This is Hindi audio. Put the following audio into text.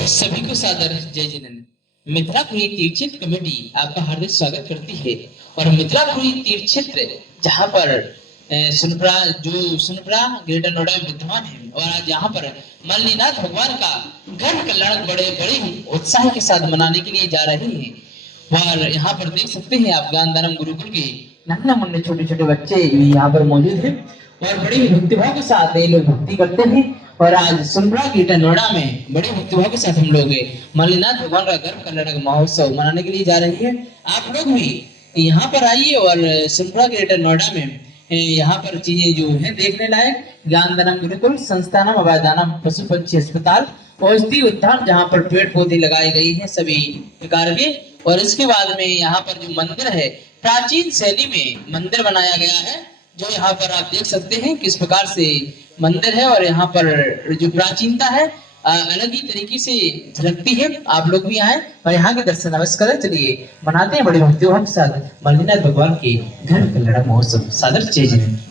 सभी को सादर जय जिनेन्द्र। मिथिलापुरी तीर्थ क्षेत्र कमेटी आपका हार्दिक स्वागत करती है। और मिथिलापुरी तीर्थ क्षेत्र जहाँ पर सुनपुरा ग्रेटर नोएडा में विद्यमान है, और आज यहाँ पर मल्लीनाथ भगवान का घर कल्याण बड़े बड़े ही उत्साह के साथ मनाने के लिए जा रहे हैं। और यहाँ पर देख सकते हैं आप ज्ञानदानम गुरुकुल के नन्हे मुन्ने छोटे छोटे बच्चे यहाँ पर मौजूद हैं और बड़ी भक्तिभाव के साथ ये लोग भक्ति करते हैं। और आज सुनपुरा ग्रेटर नोएडा में बड़े भक्तिभाव के साथ हम लोग मल्लीनाथ भगवान का गर्भ कल्याण महोत्सव मनाने के लिए जा रहे हैं। आप लोग भी यहाँ पर आइए और सुनपुरा ग्रेटर नोएडा में यहाँ पर चीजें जो है देखने लायक ज्ञानदानम गुरुकुल संस्थानम अभयदानम पशु पक्षी अस्पताल औषधि उद्यान जहाँ पर पेड़ पौधे लगाए गए हैं सभी प्रकार के। और इसके बाद में यहाँ पर जो मंदिर है प्राचीन शैली में मंदिर बनाया गया है, जो यहाँ पर आप देख सकते हैं किस प्रकार से मंदिर है। और यहाँ पर जो प्राचीनता है अलग ही तरीके से झलकती है। आप लोग भी आए और यहाँ के दर्शन अवश्य करें। चलिए मनाते हैं बड़े भक्तियों के साथ मल्लीनाथ भगवान के घर कल्याण महोत्सव। सादर जय जिनेन्द्र।